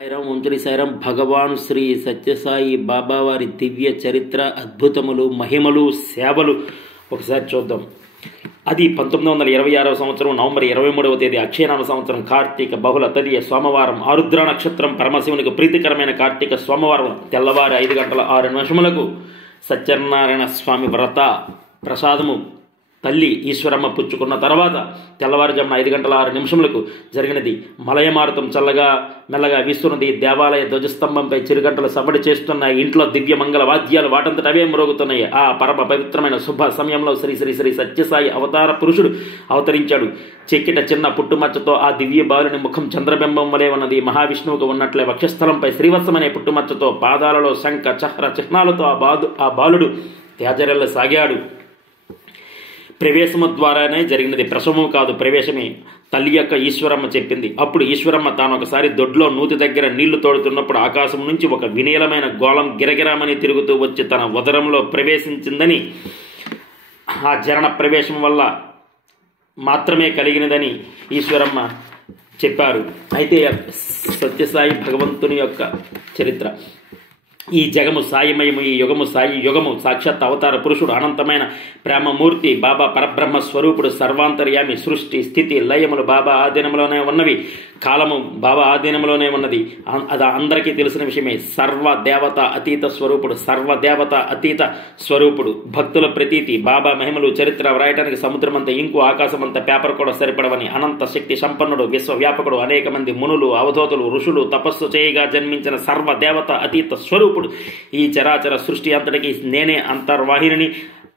సాయిరాం ఓంచరి సాయిరాం. భగవాన్ శ్రీ సత్యసాయి బాబా వారి దివ్య చరిత్ర, అద్భుతములు, మహిమలు, సేవలు ఒకసారి చూద్దాం. అది 1926వ సంవత్సరం నవంబర్ 23వ తేదీ అక్షయనామ సంవత్సరం కార్తీక బహుళ తదియ సోమవారం, ఆరుద్ర నక్షత్రం, పరమశివునికి ప్రీతికరమైన కార్తీక సోమవారం తెల్లవారి 5:06 సత్యనారాయణ స్వామి వ్రత ప్రసాదము తల్లి ఈశ్వరమ్మ పుచ్చుకున్న తర్వాత తెల్లవారుజామున 5:06 జరిగినది. మలయమారుతం చల్లగా మెల్లగా వీస్తున్నది. దేవాలయ ధ్వజస్తంభంపై చిరుగంటలు సబడి చేస్తున్నాయి. ఇంట్లో దివ్య మంగళ వాద్యాలు వాటంతట అవే మ్రోగుతున్నాయి. ఆ పరమ పవిత్రమైన శుభ సమయంలో శ్రీ శ్రీ శ్రీ సత్యసాయి అవతార పురుషుడు అవతరించాడు. చెక్కిట చిన్న పుట్టుమచ్చతో ఆ దివ్య బాలుని ముఖం చంద్రబింబం వలె ఉన్నది. మహావిష్ణువుకు ఉన్నట్లే వక్షస్థలంపై శ్రీవత్సమనే పుట్టుమచ్చతో, పాదాలలో శంఖ చహ్ర చిహ్నాలతో ఆ బాలుడు తేజరెల్ల సాగాడు. ప్రవేశము ద్వారానే జరిగినది, ప్రసవము కాదు, ప్రవేశమే. తల్లి యొక్క ఈశ్వరమ్మ చెప్పింది. అప్పుడు ఈశ్వరమ్మ తాను ఒకసారి దొడ్లో నూతి దగ్గర నీళ్లు తోడుతున్నప్పుడు ఆకాశం నుంచి ఒక వినీలమైన గోళం గిరగిరామని తిరుగుతూ వచ్చి తన ఉదరంలో ప్రవేశించిందని, ఆ జరణ ప్రవేశం వల్ల మాత్రమే కలిగినదని ఈశ్వరమ్మ చెప్పారు. అయితే సత్యసాయి భగవంతుని యొక్క చరిత్ర. ఈ జగము సాయిమయము, ఈ యుగము సాయి యుగము. సాక్షాత్ అవతార పురుషుడు, అనంతమైన ప్రేమమూర్తి బాబా పరబ్రహ్మ స్వరూపుడు, సర్వాంతర్యామి. సృష్టి స్థితి లయములు బాబా ఆధీనంలోనే ఉన్నవి. కాలము బాబా ఆధీనంలోనే ఉన్నది. అది అందరికీ తెలిసిన విషయమే. సర్వదేవత అతీత స్వరూపుడు, సర్వదేవత అతీత స్వరూపుడు. భక్తుల ప్రతీతి. బాబా మహిమలు చరిత్ర వ్రాయటానికి సముద్రమంత ఇంకు, ఆకాశమంత పేపర్ కూడా సరిపడవని. అనంత శక్తి సంపన్నుడు, విశ్వవ్యాపకుడు. అనేక మంది మునులు, అవధూతలు, ఋషులు తపస్సు చేయగా జన్మించిన సర్వదేవత అతీత స్వరూపుడు. ఈ చరాచర సృష్టి అంతటికి నేనే అంతర్వాహిని,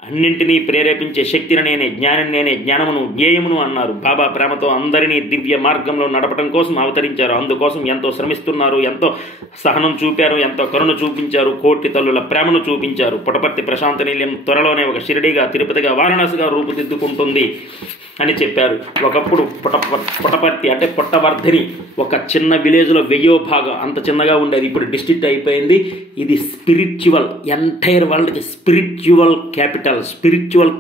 అన్నింటినీ ప్రేరేపించే శక్తిని నేనే, జ్ఞానం నేనే, జ్ఞానమును జ్ఞేయమును అన్నారు. బాబా ప్రేమతో అందరినీ దివ్య మార్గంలో నడపడం కోసం అవతరించారు. అందుకోసం ఎంతో శ్రమిస్తున్నారు, ఎంతో సహనం చూపారు, ఎంతో కరుణ చూపించారు, కోటి తల్లుల ప్రేమను చూపించారు. పుటపర్తి ప్రశాంత నిలయం త్వరలోనే ఒక షిరిడిగా, తిరుపతిగా, వారణాసిగా రూపుదిద్దుకుంటుంది అని చెప్పారు. ఒకప్పుడు పుటపర్తి అంటే పుట్టవర్ధిని ఒక చిన్న విలేజ్లో 1000వ భాగం అంత చిన్నగా ఉండేది. ఇప్పుడు డిస్ట్రిక్ట్ అయిపోయింది. ఇది స్పిరిచువల్, ఎంటైర్ వరల్డ్కి spiritual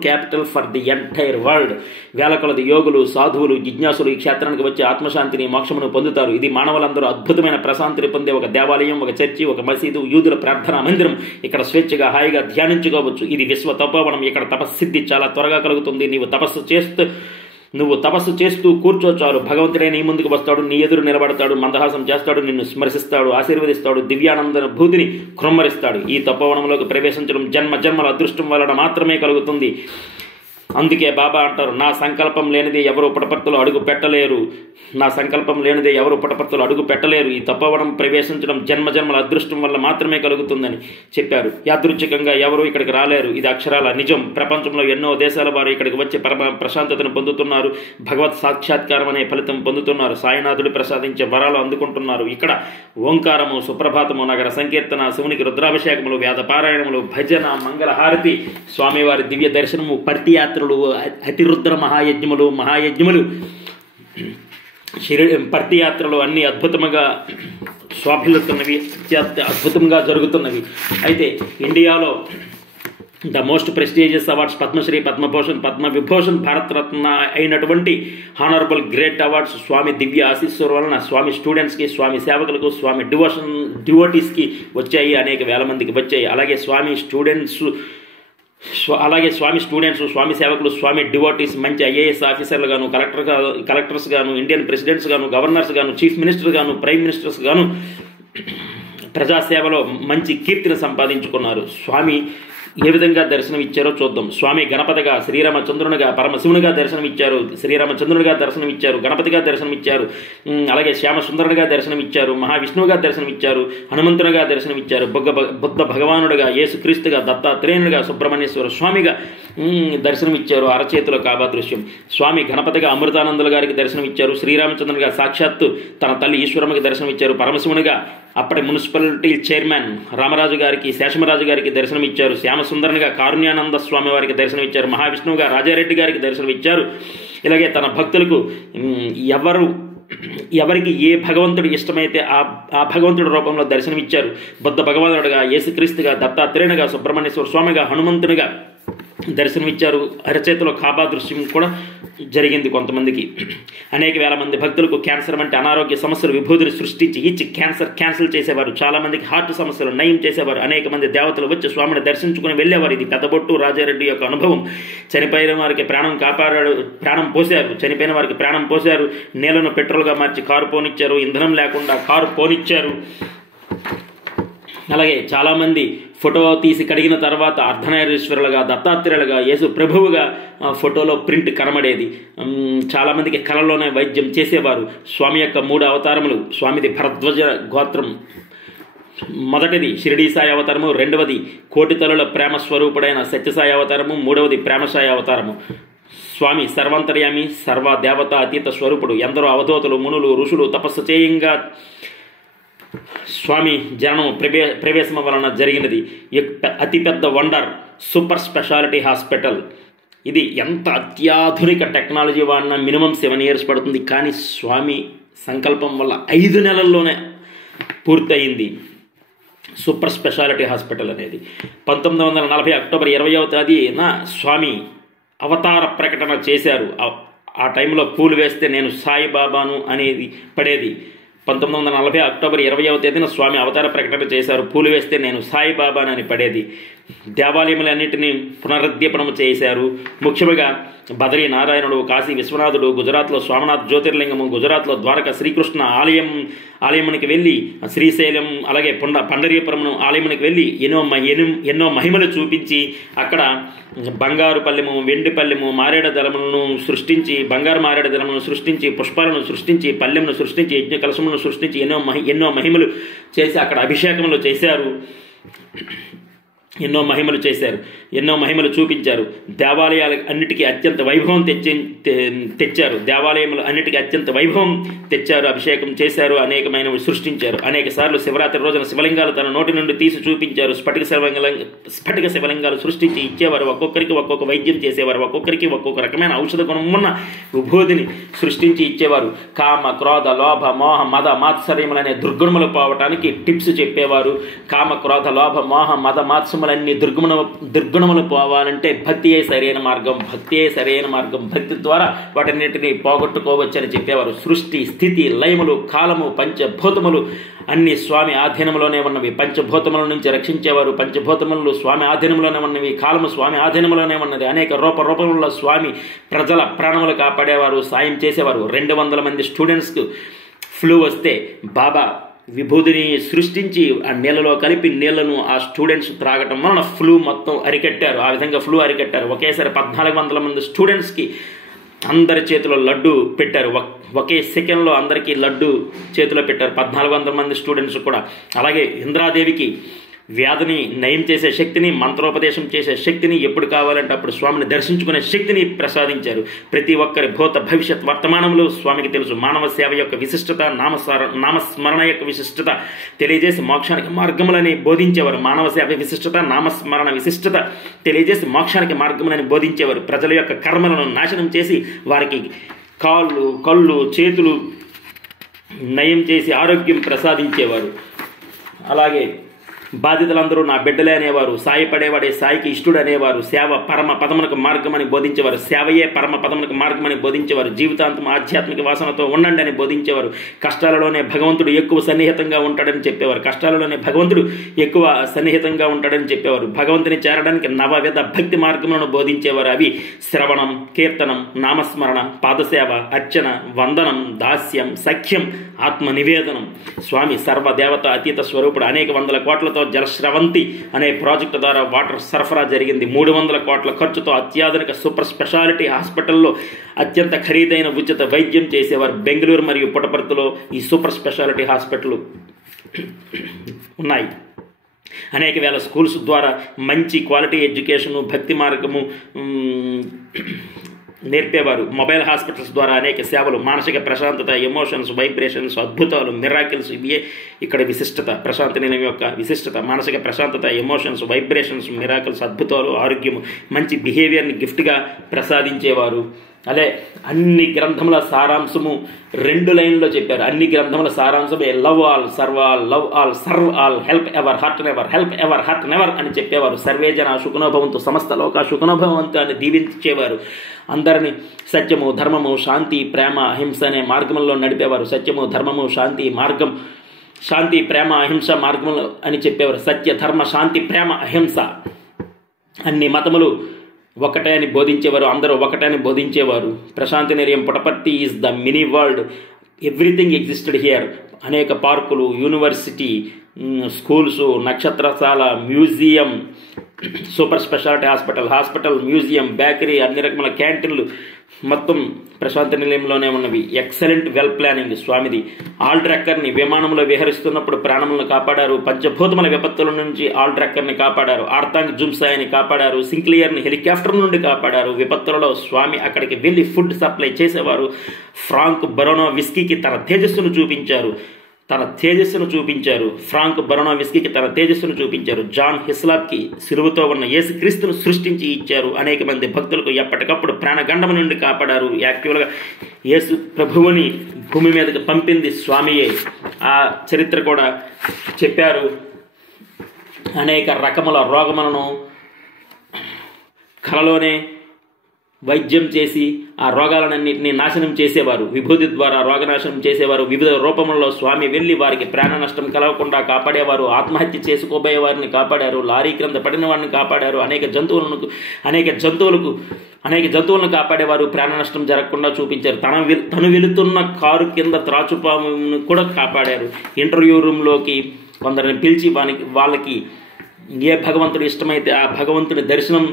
capital for the entire world. వేల కొలది యోగులు, సాధువులు, జిజ్ఞాసులు ఈ క్షేత్రానికి వచ్చి ఆత్మశాంతిని, మోక్షమును పొందుతారు. ఇది మానవులందరూ అద్భుతమైన ప్రశాంతిని పొందే ఒక దేవాలయం, ఒక చర్చి, ఒక మసీదు, యూదుల ప్రార్థనా మందిరం. ఇక్కడ స్వేచ్ఛగా హాయిగా ధ్యానించుకోవచ్చు. ఇది విశ్వ తపోవనం. ఇక్కడ తపస్సిద్ధి చాలా త్వరగా కలుగుతుంది. నువ్వు తపస్సు చేస్తూ కూర్చో చాలు. భగవంతుడే నీ ముందుకు వస్తాడు, నీ ఎదురు నిలబడతాడు, మందహాసం చేస్తాడు, నిన్ను స్మరిస్తాడు, ఆశీర్వదిస్తాడు, దివ్యానంద భూతిని కృమ్మరిస్తాడు. ఈ తపోవనంలోకి ప్రవేశించడం జన్మ జన్మల అదృష్టం వలన మాత్రమే కలుగుతుంది. అందుకే బాబా అంటారు, నా సంకల్పం లేనిదే ఎవరు పుటపర్తిలో అడుగు పెట్టలేరు. ఈ తపోవనం ప్రవేశించడం జన్మ జన్మల అదృష్టం వల్ల మాత్రమే కలుగుతుందని చెప్పారు. యాదృచ్ఛికంగా ఎవరు ఇక్కడికి రాలేరు. ఇది అక్షరాల నిజం. ప్రపంచంలో ఎన్నో దేశాల వారు ఇక్కడికి వచ్చి పరమ ప్రశాంతతను పొందుతున్నారు. భగవత్ సాక్షాత్కారం అనే ఫలితం పొందుతున్నారు. సాయినాథుడు ప్రసాదించే వరాలు అందుకుంటున్నారు. ఇక్కడ ఓంకారము, సుప్రభాతము, నగర సంకీర్తన, శివునికి రుద్రాభిషేకములు, వేద పారాయణములు, భజన, మంగళహారతి, స్వామివారి దివ్య దర్శనము, పర్తియాత్రలు, అతిరుద్ర మహాయజ్ఞములు పర్తియాత్రలు అన్నీ అద్భుతంగా శోభిల్లుతున్నవి, అద్భుతంగా జరుగుతున్నవి. అయితే ఇండియాలో the most prestigious awards Padma Shri, Padma Bhushan, Padma Vibhushan, Bharat Ratna అయినటువంటి హానరబుల్ గ్రేట్ అవార్డ్స్ స్వామి దివ్య ఆశీస్సుల వలన స్వామి స్టూడెంట్స్కి, స్వామి సేవకులకు, స్వామి డివోటీస్కి వచ్చాయి. అనేక వేల మందికి వచ్చాయి. అలాగే స్వామి స్టూడెంట్స్, స్వామి సేవకులు, స్వామి డివోటీస్ మంచి ఐఏఎస్ ఆఫీసర్లు గాను, కలెక్టర్స్ గాను, ఇండియన్ ప్రెసిడెంట్స్ గాను, గవర్నర్స్ గాను, చీఫ్ మినిస్టర్ గాను, ప్రైమ్ మినిస్టర్స్ గాను ప్రజాసేవలో మంచి కీర్తిని సంపాదించుకున్నారు. స్వామి ఏ విధంగా దర్శనం ఇచ్చారో చూద్దాం. స్వామి గణపతిగా, శ్రీరామచంద్రునిగా, పరమశివునిగా దర్శనమిచ్చారు. శ్రీరామచంద్రునిగా దర్శనమిచ్చారు, గణపతిగా దర్శనమిచ్చారు, అలాగే శ్యామసుందరునిగా దర్శనమిచ్చారు, మహావిష్ణువుగా దర్శనమిచ్చారు, హనుమంతునిగా దర్శనమిచ్చారు, బుద్ధ భగవానుడిగా, యేసుక్రీస్తుగా, దత్తాత్రేయునిగా, సుబ్రహ్మణ్యేశ్వర స్వామిగా దర్శనమిచ్చారు. అరచేతిలో కాబా దృశ్యం. స్వామి గణపతిగా అమృతానందుల గారికి దర్శనమిచ్చారు. శ్రీరామచంద్రునిగా సాక్షాత్తు తన తల్లి ఈశ్వరమ్మకి దర్శనమిచ్చారు. పరమశివునిగా అప్పటి మున్సిపాలిటీ చైర్మన్ రామరాజు గారికి, శేషమరాజు గారికి దర్శనమిచ్చారు. శ్యామసుందరునిగా కారుణ్యానంద స్వామి వారికి దర్శనమిచ్చారు. మహావిష్ణువుగా రాజారెడ్డి గారికి దర్శనమిచ్చారు. ఇలాగే తన భక్తులకు ఎవరికి ఏ భగవంతుడు ఇష్టమైతే ఆ భగవంతుడి రూపంలో దర్శనమిచ్చారు. బుద్ధ భగవానుడిగా, యేసుక్రీస్తుగా, దత్తాత్రేయునిగా, సుబ్రహ్మణ్యేశ్వర స్వామిగా, హనుమంతునిగా, దర్శనమిచ్చారు. అరచేతిలో కాబా దృశ్యం కూడా జరిగింది కొంతమందికి. అనేక వేల మంది భక్తులకు క్యాన్సర్ వంటి అనారోగ్య సమస్యలు విభూతిని సృష్టించి ఇచ్చి క్యాన్సిల్ చేసేవారు. చాలామందికి హార్ట్ సమస్యలు నయం చేసేవారు. అనేక మంది దేవతలు వచ్చి స్వామిని దర్శించుకుని వెళ్ళేవారు. ఇది పెద్దబొట్టు రాజారెడ్డి యొక్క అనుభవం. చనిపోయిన వారికి ప్రాణం పోశారు. నీళ్లను పెట్రోల్గా మార్చి కారు పోనిచ్చారు. ఇంధనం లేకుండా కారు పోనిచ్చారు. అలాగే చాలామంది ఫోటో తీసి కడిగిన తర్వాత అర్ధనారీశ్వరులుగా, దత్తాత్రేయులుగా, యేసు ప్రభువుగా ఫోటోలో ప్రింట్ కనబడేది. చాలామందికి కళలోనే వైద్యం చేసేవారు. స్వామి యొక్క 3 అవతారములు. స్వామిది భరద్వాజ గోత్రం. మొదటిది షిరిడీ సాయి అవతారము, రెండవది కోటి తలుల ప్రేమ స్వరూపుడైన సత్యసాయి అవతారము, మూడవది ప్రేమసాయి అవతారము. స్వామి సర్వాంతర్యామి, సర్వదేవత అతీత స్వరూపుడు. ఎందరో అవధూతలు, మునులు, ఋషులు తపస్సు చేయంగా స్వామి జననం ప్రవేశం వలన జరిగినది. అతిపెద్ద వండర్ సూపర్ స్పెషాలిటీ హాస్పిటల్. ఇది ఎంత అత్యాధునిక టెక్నాలజీ వాడినా మినిమం 7 years పడుతుంది. కానీ స్వామి సంకల్పం వల్ల 5 నెలల్లోనే పూర్తయింది సూపర్ స్పెషాలిటీ హాస్పిటల్ అనేది. 1940 అక్టోబర్ 20వ తేదీన స్వామి అవతార ప్రకటన చేశారు. ఆ టైంలో పూలు వేస్తే నేను సాయిబాబాను అనేది పడేది. 1940 అక్టోబర్ 20వ తేదీన స్వామి అవతార ప్రకటన చేశారు. పూలు వేస్తే నేను సాయిబాబానని పడేది. దేవాలయములన్నింటినీ పునరుద్దీపనం చేశారు. ముఖ్యంగా బదరీ నారాయణుడు, కాశీ విశ్వనాథుడు, గుజరాత్లో సోమనాథ్ జ్యోతిర్లింగము, గుజరాత్లో ద్వారక శ్రీకృష్ణ ఆలయమునికి వెళ్ళి, శ్రీశైలం అలాగే పండరీపురం ఆలయమునికి వెళ్ళి ఎన్నో మహిమలు చూపించి అక్కడ బంగారు పల్లెము, వెండి పల్లెము, మారేడు దళములను సృష్టించి, బంగారు మారేడు దళములను సృష్టించి, పుష్పాలను సృష్టించి, పల్లెమును సృష్టించి, యజ్ఞ కలశములను సృష్టించి ఎన్నో మహిమలు చేసి అక్కడ అభిషేకములు చేశారు. ఎన్నో మహిమలు చూపించారు. దేవాలయాల అన్నిటికీ అత్యంత వైభవం తెచ్చారు. దేవాలయములు అన్నిటికీ అత్యంత వైభవం తెచ్చారు. అభిషేకం చేశారు. అనేకమైనవి సృష్టించారు. అనేక సార్లు శివరాత్రి రోజున శివలింగాలు తన నోటి నుండి తీసి చూపించారు. స్ఫటిక శివలింగాలు సృష్టించి ఇచ్చేవారు. ఒక్కొక్కరికి ఒక్కొక్క వైద్యం చేసేవారు. ఒక్కొక్కరికి ఒక్కొక్క రకమైన ఔషధ గుణం ఉన్న విభూతిని సృష్టించి ఇచ్చేవారు. కామ, క్రోధ, లోభ, మోహ, మద, మాత్సర్యములనే దుర్గుణములు పోవటానికి టిప్స్ చెప్పేవారు. కామ, క్రోధ, లోభ, మోహ, మద, మాత్సర్యములన్నీ దుర్గుణములు పోవాలంటే భక్తియే సరైన మార్గం. భక్తి ద్వారా వాటన్నిటిని పోగొట్టుకోవచ్చని చెప్పేవారు. సృష్టి, స్థితి, లయములు, కాలము, పంచభూతములు అన్ని స్వామి ఆధీనంలోనే ఉన్నవి. పంచభూతముల నుంచి రక్షించేవారు. పంచభూతములు స్వామి ఆధీనంలోనే ఉన్నవి. కాలము స్వామి ఆధీనంలోనే ఉన్నది. అనేక రూపముల స్వామి ప్రజల ప్రాణములు కాపాడేవారు, సాయం చేసేవారు. 200 మంది స్టూడెంట్స్కు ఫ్లూ వస్తే బాబా విభూతిని సృష్టించి ఆ నీళ్ళలో కలిపి నీళ్లను ఆ స్టూడెంట్స్ త్రాగటం వలన ఫ్లూ మొత్తం అరికట్టారు. ఆ విధంగా ఫ్లూ అరికట్టారు. ఒకేసారి 1400 మంది స్టూడెంట్స్కి అందరి చేతిలో లడ్డు పెట్టారు. ఒకే సెకండ్లో అందరికీ లడ్డు చేతిలో పెట్టారు. 1400 మంది స్టూడెంట్స్ కూడా. అలాగే ఇంద్రాదేవికి వ్యాధిని నయం చేసే శక్తిని, మంత్రోపదేశం చేసే శక్తిని, ఎప్పుడు కావాలంటే అప్పుడు స్వామిని దర్శించుకునే శక్తిని ప్రసాదించారు. ప్రతి ఒక్కరి భూత భవిష్యత్ వర్తమానములు స్వామికి తెలుసు. మానవ సేవ యొక్క విశిష్టత, నామస్మరణ యొక్క విశిష్టత తెలియజేసి మోక్షానికి మార్గములని బోధించేవారు. మానవ సేవ విశిష్టత, నామస్మరణ విశిష్టత తెలియజేసి మోక్షానికి మార్గములని బోధించేవారు. ప్రజల యొక్క కర్మలను నాశనం చేసి వారికి కాళ్ళు, కళ్ళు, చేతులు నయం చేసి ఆరోగ్యం ప్రసాదించేవారు. అలాగే బాధితులందరూ నా బిడ్డలే అనేవారు. సాయి పడేవాడే సాయికి ఇష్టడు అనేవారు. సేవ పరమ పదమునకు మార్గమని బోధించేవారు. సేవయే పరమ పదమునకు మార్గమని బోధించేవారు. జీవితాంతం ఆధ్యాత్మిక వాసనతో ఉండండి అని బోధించేవారు. కష్టాలలోనే భగవంతుడు ఎక్కువ సన్నిహితంగా ఉంటాడని చెప్పేవారు. భగవంతుని చేరడానికి నవవిధ భక్తి మార్గములను బోధించేవారు. అవి శ్రవణం, కీర్తనం, నామస్మరణ, పాదసేవ, అర్చన, వందనం, దాస్యం, సఖ్యం, ఆత్మ నివేదనం. స్వామి సర్వదేవత అతీత స్వరూపుడు. అనేక వందల కోట్లతో జలశ్రవంతి అనే ప్రాజెక్టు ద్వారా వాటర్ సరఫరా జరిగింది. 300 కోట్ల ఖర్చుతో అత్యాధునిక సూపర్ స్పెషాలిటీ హాస్పిటల్లో అత్యంత ఖరీదైన ఉచిత వైద్యం చేసేవారు. బెంగళూరు మరియు పుట్టపర్తిలో ఈ సూపర్ స్పెషాలిటీ హాస్పిటల్ ఉన్నాయి. అనేక వేల స్కూల్స్ ద్వారా మంచి క్వాలిటీ ఎడ్యుకేషను, భక్తి మార్గము నేర్పేవారు. మొబైల్ హాస్పిటల్స్ ద్వారా అనేక సేవలు, మానసిక ప్రశాంతత, ఎమోషన్స్, వైబ్రేషన్స్, అద్భుతాలు, మిరాకిల్స్. ఇవే ఇక్కడ విశిష్టత. ప్రశాంతి నిలయం యొక్క విశిష్టత మానసిక ప్రశాంతత, ఎమోషన్స్, వైబ్రేషన్స్, మిరాకిల్స్, అద్భుతాలు, ఆరోగ్యము, మంచి బిహేవియర్ని గిఫ్ట్గా ప్రసాదించేవారు. అదే అన్ని గ్రంథముల సారాంశము 2 లైన్లో చెప్పారు. అన్ని గ్రంథముల సారాంశమే love all, serve all, love all, serve all, help ever, hurt never, help ever, hurt never అని చెప్పేవారు. సర్వేజన సుఖనోభవంతు, సమస్త లోక సుఖనోభవంతు అని దీవించేవారు. అందరినీ సత్యము, ధర్మము, శాంతి, ప్రేమ, అహింస అనే మార్గంలో నడిపేవారు. సత్యము, ధర్మము, శాంతి మార్గం, శాంతి, ప్రేమ, అహింస మార్గములు అని చెప్పేవారు. సత్య, ధర్మ, శాంతి, ప్రేమ, అహింస అన్ని మతములు ఒకటే అని బోధించేవారు. అందరూ ఒకటే అని బోధించేవారు. Prashanti Nilayam Puttaparthi is the mini world, everything existed here. అనేక పార్కులు, యూనివర్సిటీ, స్కూల్స్, నక్షత్రశాల, museum, super specialty hospital, museum, bakery, అన్ని రకముల క్యాంటీన్లు మొత్తం ప్రశాంతి నిలయంలోనే ఉన్నవి. ఎక్సలెంట్ వెల్ ప్లానింగ్ స్వామిది. ఆల్ ట్రక్కర్ని విమానంలో విహరిస్తున్నప్పుడు ప్రాణములను కాపాడారు. పంచభూతముల విపత్తుల నుంచి ఆల్ ట్రక్కర్ని కాపాడారు. ఆర్తాంగ్ జుమ్సాయిని కాపాడారు. సింక్లియర్ని హెలికాప్టర్ నుండి కాపాడారు. విపత్తులలో స్వామి అక్కడికి వెళ్ళి ఫుడ్ సప్లై చేసేవారు. ఫ్రాంక్ బరోనో విస్కీకి తన తేజస్సును చూపించారు. ఫ్రాంక్ బరోనో విస్కీకి తన తేజస్సును చూపించారు. జాన్ హిస్లాప్కి సిలువతో ఉన్న యేసుక్రీస్తును సృష్టించి ఇచ్చారు. అనేక మంది భక్తులకు ఎప్పటికప్పుడు ప్రాణగండము నుండి కాపాడారు. యాక్టివ్గా యేసు ప్రభువుని భూమి మీదకి పంపింది స్వామియే. ఆ చరిత్ర కూడా చెప్పారు. అనేక రకముల రోగములను కలలోనే వైద్యం చేసి ఆ రోగాలన్నింటినీ నాశనం చేసేవారు. విభూతి ద్వారా రోగనాశనం చేసేవారు. వివిధ రూపములలో స్వామి వెళ్ళి వారికి ప్రాణ నష్టం కలగకుండా కాపాడేవారు. ఆత్మహత్య చేసుకోబోయే వారిని కాపాడారు. లారీ క్రింద పడిన వారిని కాపాడారు. అనేక జంతువులను కాపాడేవారు. ప్రాణ నష్టం జరగకుండా చూపించారు. తను వెళుతున్న కారు కింద త్రాచుపామును కూడా కాపాడారు. ఇంటర్వ్యూ రూమ్లోకి కొందరిని పిలిచి వాళ్ళకి ఏ భగవంతుడు ఇష్టమైతే ఆ భగవంతుని దర్శనం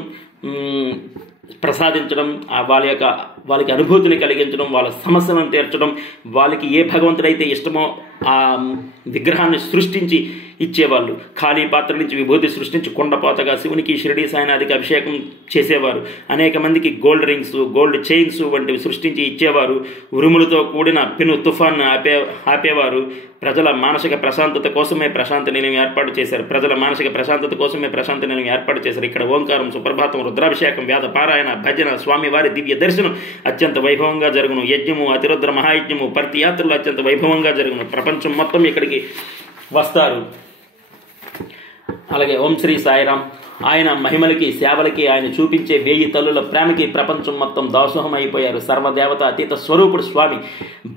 ప్రసాదించడం, వాళ్ళకి అనుభూతిని కలిగించడం, వాళ్ళ సమస్యలను తీర్చడం, వాళ్ళకి ఏ భగవంతుడైతే ఇష్టమో ఆ విగ్రహాన్ని సృష్టించి ఇచ్చేవాళ్ళు. ఖాళీ పాత్ర నుంచి విభూతి సృష్టించి కొండపోతగా శివునికి షిరిడి సాయినాథికి అభిషేకం చేసేవారు. అనేక మందికి గోల్డ్ రింగ్స్, గోల్డ్ చైన్స్ వంటివి సృష్టించి ఇచ్చేవారు. ఉరుములతో కూడిన పెను తుఫాన్ని ఆపేవారు. ప్రజల మానసిక ప్రశాంతత కోసమే ప్రశాంతి నిలయం ఏర్పాటు చేశారు. ఇక్కడ ఓంకారం, సుప్రభాతం, రుద్రాభిషేకం, వేద పారాయణ, భజన, స్వామివారి దివ్య దర్శనం అత్యంత వైభవంగా జరుగును. యజ్ఞము, అతిరుద్ర మహాయజ్ఞము, ప్రతి యాత్రలు అత్యంత వైభవంగా జరుగును. ప్రపంచం మొత్తం ఇక్కడికి వస్తారు. అలాగే ఓం శ్రీ సాయిరాం. ఆయన మహిమలకి, సేవలకి, ఆయన చూపించే 1000 తల్లుల ప్రేమకి ప్రపంచం మొత్తం దాసోహం అయిపోయారు. సర్వదేవత అతీత స్వరూపుడు స్వామి.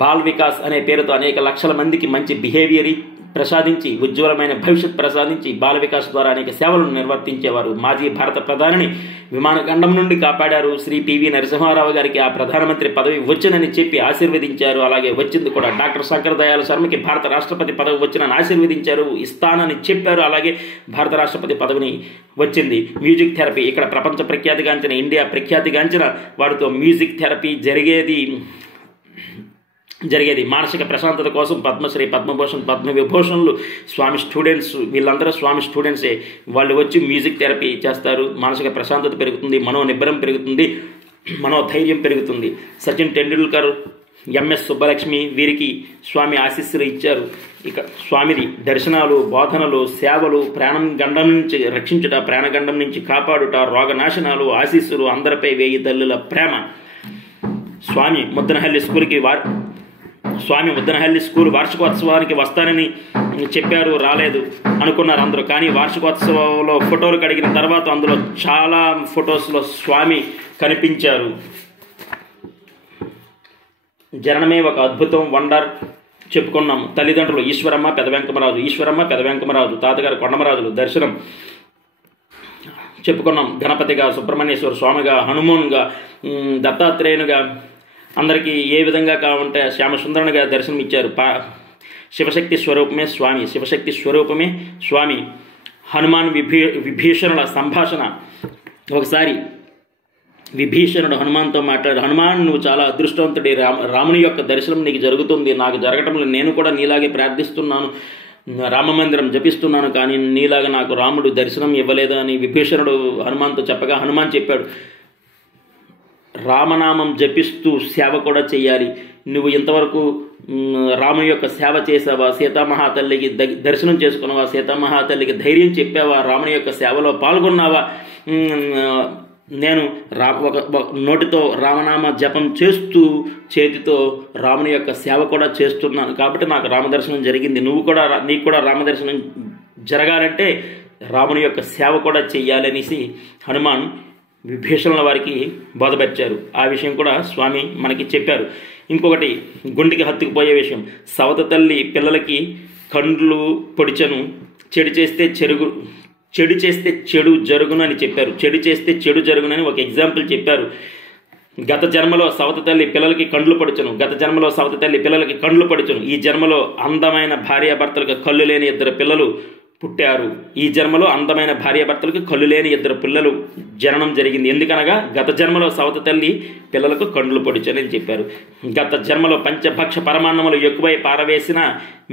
బాల్ వికాస్ అనే పేరుతో అనేక లక్షల మందికి మంచి బిహేవియర్ ప్రసాదించి, ఉజ్వలమైన భవిష్యత్ ప్రసాదించి, బాల వికాస్ ద్వారా అనేక సేవలను నిర్వర్తించేవారు. మాజీ భారత ప్రధానిని విమానగండం నుండి కాపాడారు. శ్రీ పివి నరసింహారావు గారికి ఆ ప్రధానమంత్రి పదవి వచ్చునని చెప్పి ఆశీర్వదించారు. అలాగే వచ్చింది కూడా. డాక్టర్ శంకర్ దయాళ్ శర్మకి భారత రాష్ట్రపతి పదవి వచ్చినని ఆశీర్వదించారు. ఇస్తానని చెప్పారు. అలాగే భారత రాష్ట్రపతి పదవిని వచ్చింది. మ్యూజిక్ థెరపీ ఇక్కడ ప్రపంచ ప్రఖ్యాతిగాంచిన, ఇండియా ప్రఖ్యాతిగాంచిన వారితో మ్యూజిక్ థెరపీ జరిగేది. మానసిక ప్రశాంతత కోసం పద్మశ్రీ, పద్మభూషణ్, పద్మవిభూషణ్లు స్వామి స్టూడెంట్స్, వీళ్ళందరూ స్వామి స్టూడెంట్సే. వాళ్ళు వచ్చి మ్యూజిక్ థెరపీ చేస్తారు. మానసిక ప్రశాంతత పెరుగుతుంది, మనోనిబ్బరం పెరుగుతుంది, మనోధైర్యం పెరుగుతుంది. సచిన్ టెండూల్కర్, ఎంఎస్ సుబ్బలక్ష్మి వీరికి స్వామి ఆశీస్సులు ఇచ్చారు. ఇక స్వామిది దర్శనాలు, బోధనలు, సేవలు, ప్రాణగండం నుంచి రక్షించుట, ప్రాణగండం నుంచి కాపాడుట, రోగనాశనాలు, ఆశీస్సులు, అందరిపై 1000 తల్లుల ప్రేమ. స్వామి ముద్దనహల్లి స్కూల్ వార్షికోత్సవానికి వస్తానని చెప్పారు. రాలేదు అనుకున్నారు అందరూ. కానీ వార్షికోత్సవంలో ఫోటోలు కడిగిన తర్వాత అందులో చాలా ఫొటోస్లో స్వామి కనిపించారు. జననమే ఒక అద్భుతం, వండర్ చెప్పుకున్నాం. తల్లిదండ్రులు ఈశ్వరమ్మ, పెద వెంకమరాజు, తాతగారు కొండమరాజులు దర్శనం చెప్పుకున్నాం. గణపతిగా, సుబ్రహ్మణ్యేశ్వర స్వామిగా, హనుమాన్గా, దత్తాత్రేయునిగా, అందరికీ ఏ విధంగా కావాలంటే శ్యామసుందరునిగా దర్శనం ఇచ్చారు. శివశక్తి స్వరూపమే స్వామి. హనుమాన్ విభీషణుల సంభాషణ. ఒకసారి విభీషణుడు హనుమాన్తో మాట్లాడు, హనుమాన్ నువ్వు చాలా అదృష్టవంతుడి, రాముని యొక్క దర్శనం నీకు జరుగుతుంది, నాకు జరగటంలో నేను కూడా నీలాగే ప్రార్థిస్తున్నాను, రామమందిరం జపిస్తున్నాను, కానీ నీలాగా నాకు రాముడు దర్శనం ఇవ్వలేదు అని విభీషణుడు హనుమాన్తో చెప్పగా హనుమాన్ చెప్పాడు, రామనామం జపిస్తూ సేవ కూడా చెయ్యాలి. నువ్వు ఇంతవరకు రాముని యొక్క సేవ చేసావా, సీతామహాతల్లికి దర్శనం చేసుకున్నావా, సీతామహాతల్లికి ధైర్యం చెప్పావా, రాముని యొక్క సేవలో పాల్గొన్నావా, నేను నోటితో రామనామ జపం చేస్తూ చేతితో రాముని యొక్క సేవ కూడా చేస్తున్నాను కాబట్టి నాకు రామదర్శనం జరిగింది. నీకు కూడా రామదర్శనం జరగాలంటే రాముని యొక్క సేవ కూడా చెయ్యాలనేసి హనుమాన్ విభీషణుల వారికి బోధపరిచారు. ఆ విషయం కూడా స్వామి మనకి చెప్పారు. ఇంకొకటి గుండెకి హత్తుకుపోయే విషయం, సవత తల్లి పిల్లలకి కండ్లు పొడిచెను, చెడు చేస్తే చెడు జరుగును అని చెప్పారు. చెడు చేస్తే చెడు జరుగునని ఒక ఎగ్జాంపుల్ చెప్పారు. గత జన్మలో సవత తల్లి పిల్లలకి కండ్లు పొడిచెను, ఈ జన్మలో అందమైన భార్యాభర్తలకు కళ్ళు లేని 2 పిల్లలు పుట్టారు. ఈ జన్మలో అందమైన భార్యాభర్తలకు కళ్ళు లేని 2 పిల్లలు జననం జరిగింది. ఎందుకనగా గత జన్మలో సవత తల్లి పిల్లలకు కండ్లు పొడిచని చెప్పారు. గత జన్మలో పంచభక్ష పరమాన్నములు ఎక్కువై పారవేసిన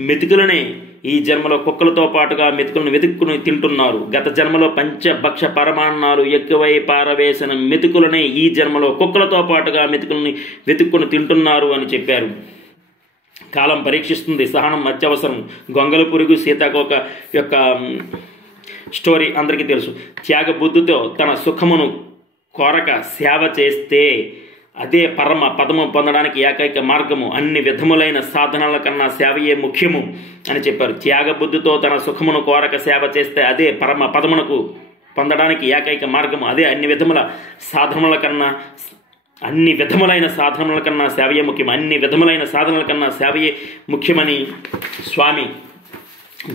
మెతుకులనే ఈ జన్మలో కుక్కలతో పాటుగా మెతుకులను వెతుక్కుని తింటున్నారు. గత జన్మలో పంచభక్ష పరమాన్నాలు ఎక్కువై పారవేసిన మెతుకులనే ఈ జన్మలో కుక్కలతో పాటుగా మెతుకులని వెతుక్కుని తింటున్నారు అని చెప్పారు. కాలం పరీక్షిస్తుంది, సహనం అత్యవసరం. గొంగల పురుగు సీతాకోక యొక్క స్టోరీ అందరికీ తెలుసు. త్యాగ బుద్ధితో తన సుఖమును కోరక సేవ చేస్తే అదే పరమ పదము పొందడానికి ఏకైక మార్గము. అన్ని విధములైన సాధనాల కన్నా సేవయే ముఖ్యము అని చెప్పారు. త్యాగ బుద్ధితో తన సుఖమును కోరక సేవ చేస్తే అదే పరమ పదమునకు పొందడానికి ఏకైక మార్గము. అదే అన్ని విధములైన సాధనముల కన్నా సేవయే ముఖ్యం. అన్ని విధములైన సాధనల కన్నా సేవయే ముఖ్యమని స్వామి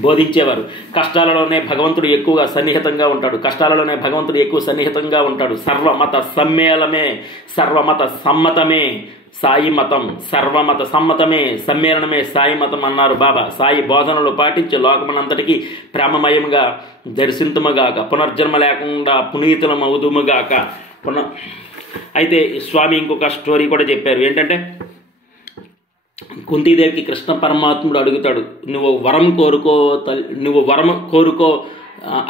బోధించేవారు. కష్టాలలోనే భగవంతుడు ఎక్కువ సన్నిహితంగా ఉంటాడు. సర్వమత సమ్మతమే సాయి మతం, సర్వమత సమ్మతమే సమ్మేళనమే సాయి మతం అన్నారు బాబా. సాయి బోధనలు పాటించి లోకమనంతటికీ ప్రేమమయముగా దర్శింతుముగాక, పునర్జన్మ లేకుండా పునీతులమవుదుముగాక. అయితే స్వామి ఇంకొక స్టోరీ కూడా చెప్పారు. ఏంటంటే కుంతీదేవికి కృష్ణ పరమాత్ముడు అడుగుతాడు, నువ్వు వరం కోరుకో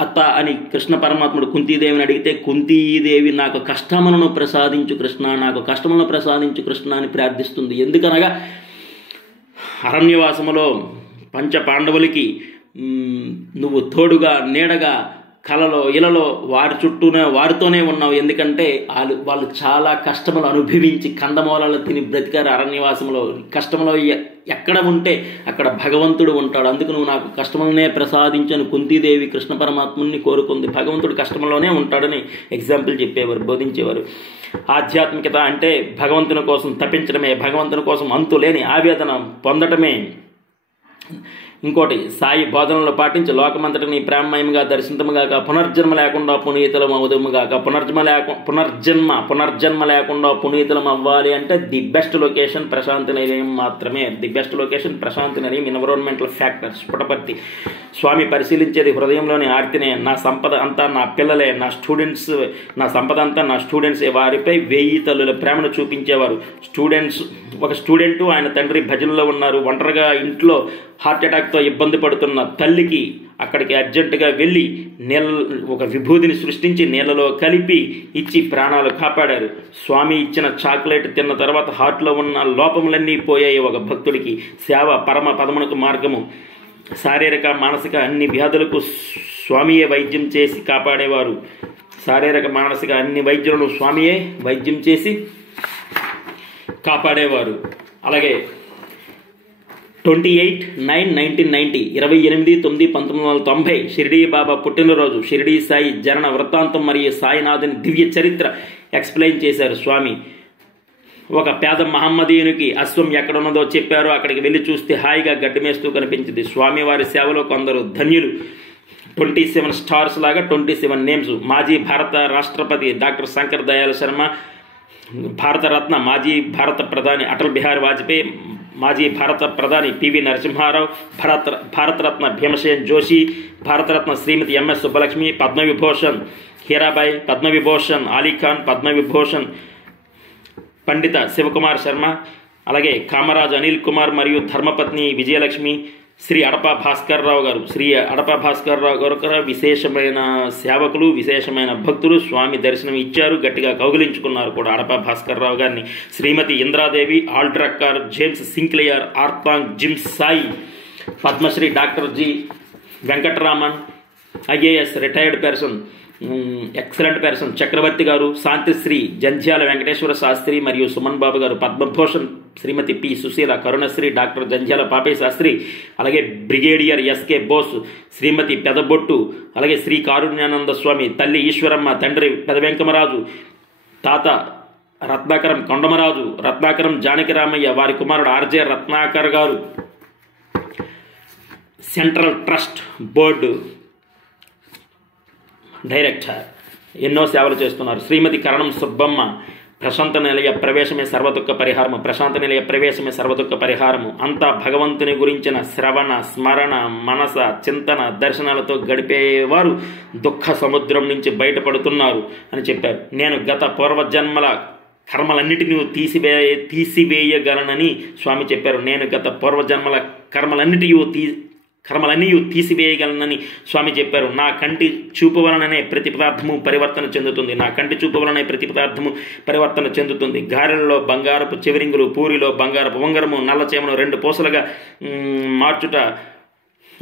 అత్త అని కృష్ణ పరమాత్ముడు కుంతీదేవిని అడిగితే, కుంతీదేవి నాకు కష్టములను ప్రసాదించు కృష్ణ అని ప్రార్థిస్తుంది. ఎందుకనగా అరణ్యవాసములో పంచ పాండవులకి నువ్వు తోడుగా నీడగా కలలో ఇలలో వారితోనే ఉన్నావు. ఎందుకంటే వాళ్ళు చాలా కష్టములు అనుభవించి కందమూలాలు తిని బ్రతికారు అరణ్యవాసంలో. కష్టంలో ఎక్కడ ఉంటే అక్కడ భగవంతుడు ఉంటాడు. అందుకు నువ్వు నాకు కష్టములనే ప్రసాదించను కుంతీదేవి కృష్ణ పరమాత్ముని కోరుకుంది. భగవంతుడు కష్టంలోనే ఉంటాడని ఎగ్జాంపుల్ చెప్పేవారు, బోధించేవారు. ఆధ్యాత్మికత అంటే భగవంతుని కోసం తపించడమే, భగవంతుని కోసం అంతులేని ఆవేదన పొందటమే. ఇంకోటి, సాయి బోధనలు పాటించి లోకమంతటిని ప్రేమమయంగా దర్శించముగాక, పునర్జన్మ లేకుండా పునీతులం అవుదుముగాక. పునర్జన్మ లేకుండా పునీతులం అవ్వాలి అంటే ది బెస్ట్ లొకేషన్ ప్రశాంతి నిలయం మాత్రమే. The best location Prashanti Nilayam. Environmental factors Puttaparthi. Swami పరిశీలించేది హృదయంలోని ఆర్తినే. నా సంపద అంతా నా పిల్లలే, నా సంపద అంతా నా స్టూడెంట్సే. వారిపై 1000 తల్లుల ప్రేమను చూపించేవారు. ఒక స్టూడెంటు ఆయన తండ్రి భజనలో ఉన్నారు. ఒంటరిగా ఇంట్లో హార్ట్ అటాక్తో ఇబ్బంది పడుతున్న తల్లికి అక్కడికి అర్జెంటుగా వెళ్ళి ఒక విభూతిని సృష్టించి నీళ్ళలో కలిపి ఇచ్చి ప్రాణాలు కాపాడారు. స్వామి ఇచ్చిన చాక్లెట్ తిన్న తర్వాత హార్ట్లో ఉన్న లోపములన్నీ పోయాయి. ఒక భక్తుడికి సేవ పరమ పదమునకు మార్గము. శారీరక మానసిక అన్ని వ్యాధులకు స్వామియే వైద్యం చేసి కాపాడేవారు. శారీరక మానసిక అన్ని వైద్యులను స్వామియే వైద్యం చేసి కాపాడేవారు. అలాగే 28/9/1990 28/9/1990 షిరిడీ బాబా పుట్టినరోజు, షిరిడీ సాయి జనన వృత్తాంతం మరియు సాయినాథుని దివ్య చరిత్ర ఎక్స్ప్లెయిన్ చేశారు స్వామి. ఒక పేద మహమ్మదీయునికి అశ్వం ఎక్కడున్నదో చెప్పారో అక్కడికి వెళ్ళి చూస్తే హాయిగా గడ్డమేస్తూ కనిపించింది. స్వామివారి సేవలో కొందరు ధన్యులు. 27 స్టార్స్ లాగా 27 నేమ్స్. మాజీ భారత రాష్ట్రపతి డాక్టర్ శంకర్ దయాళ్ శర్మ, భారతరత్న మాజీ భారత ప్రధాని అటల్ బిహారీ వాజ్పేయి, మాజీ భారత ప్రధాని పివి నరసింహారావు, భారతరత్న భీమసేన్ జోషి, భారతరత్న శ్రీమతి ఎంఎస్ సుబ్బలక్ష్మి, పద్మవిభూషణ్ హీరాబాయి, పద్మవిభూషణ్ అలీఖాన్, పద్మవిభూషణ్ పండిత శివకుమార్ శర్మ, అలాగే కామరాజ్ అనిల్ కుమార్ మరియు ధర్మపత్ని విజయలక్ష్మి, శ్రీ అడప భాస్కర్రావు గారు కూడా విశేషమైన సేవకులు, విశేషమైన భక్తులు. స్వామి దర్శనం ఇచ్చారు, గట్టిగా కౌగిలించుకున్నారు కూడా అడప భాస్కర్రావు గారిని. Shrimati Indradevi, Al Drucker, James Sinclair, Art Ong Jumsai, Padmashri doctor G Venkataraman, IAS retired person, excellent person Chakravarthi garu, Shantishri Jandhyala Venkateswara Sastri మరియు సుమన్ బాబు గారు, పద్మభూషణ్ శ్రీమతి పి సుశీల, కరుణశ్రీ డాక్టర్ జంధ్యాల పాపయ్య శాస్త్రి, అలాగే బ్రిగేడియర్ ఎస్కే బోస్, శ్రీమతి పెదబొట్టు, అలాగే శ్రీ కారుణ్యానంద స్వామి, తల్లి ఈశ్వరమ్మ, తండ్రి పెద వెంకమరాజు, తాత రత్నాకరం కొండమరాజు, రత్నాకరం జానకిరామయ్య, వారి కుమారుడు ఆర్జే రత్నాకర్ గారు, సెంట్రల్ ట్రస్ట్ బోర్డు డైరెక్టర్, ఎన్నో సేవలు చేస్తున్నారు. శ్రీమతి కరణం సుబ్బమ్మ, ప్రశాంత నిలయ ప్రవేశమే సర్వదుఃఖ పరిహారము, ప్రశాంత నిలయ ప్రవేశమే సర్వదుఃఖ పరిహారము, అంతా భగవంతుని గురించిన శ్రవణ స్మరణ మనస చింతన దర్శనాలతో గడిపేవారు దుఃఖ సముద్రం నుంచి బయటపడుతున్నారు అని చెప్పారు. నేను గత పూర్వజన్మల కర్మలన్నిటినీ తీసివేయగలనని స్వామి చెప్పారు. నేను గత పూర్వజన్మల కర్మలన్నీ తీసివేయగలనని స్వామి చెప్పారు. నా కంటి చూపు వలననే ప్రతి పదార్థము పరివర్తన చెందుతుంది. నా కంటి చూపు వలనే ప్రతి పదార్థము పరివర్తన చెందుతుంది. గారెలలో బంగారపు చెవిరింగులు, పూరిలో బంగారపు ఉంగరము, నల్ల చేమను 2 పూసలుగా మార్చుట,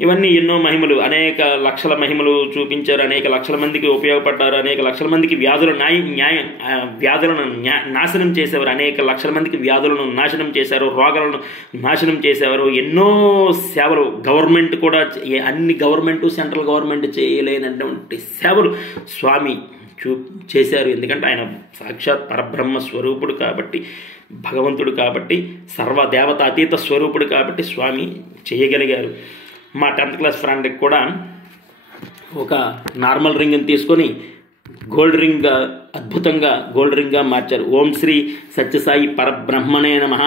ఇవన్నీ ఎన్నో మహిమలు, అనేక లక్షల మహిమలు చూపించారు. అనేక లక్షల మందికి ఉపయోగపడ్డారు. అనేక లక్షల మందికి వ్యాధులను నాశనం చేసేవారు. అనేక లక్షల మందికి వ్యాధులను నాశనం చేశారు, రోగాలను నాశనం చేసేవారు. ఎన్నో సేవలు గవర్నమెంట్ కూడా, అన్ని గవర్నమెంట్ సెంట్రల్ గవర్నమెంట్ చేయలేనటువంటి సేవలు స్వామి చేశారు. ఎందుకంటే ఆయన సాక్షాత్ పరబ్రహ్మ స్వరూపుడు కాబట్టి, భగవంతుడు కాబట్టి, సర్వదేవతాతీత స్వరూపుడు కాబట్టి స్వామి చేయగలిగారు. మా 10th క్లాస్ ఫ్రెండ్కి కూడా ఒక నార్మల్ రింగ్ని తీసుకొని గోల్డ్ రింగ్, అద్భుతంగా గోల్డ్ రింగ్గా మార్చారు. ఓం శ్రీ సత్యసాయి పరబ్రహ్మణే నమః.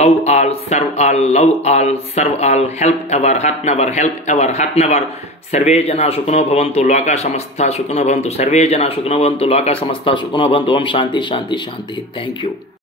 Love all, serve all, love all, serve all, help ever, hurt never, help ever, hurt never. Survey జనా సుఖినో భవంతు, లోకా సమస్తా సుఖినో భవంతు. సర్వే జనా సుఖినో భవంతు, లోకా సమస్తా సుఖినో భవంతు. ఓం శాంతి శాంతి శాంతి. Thank you.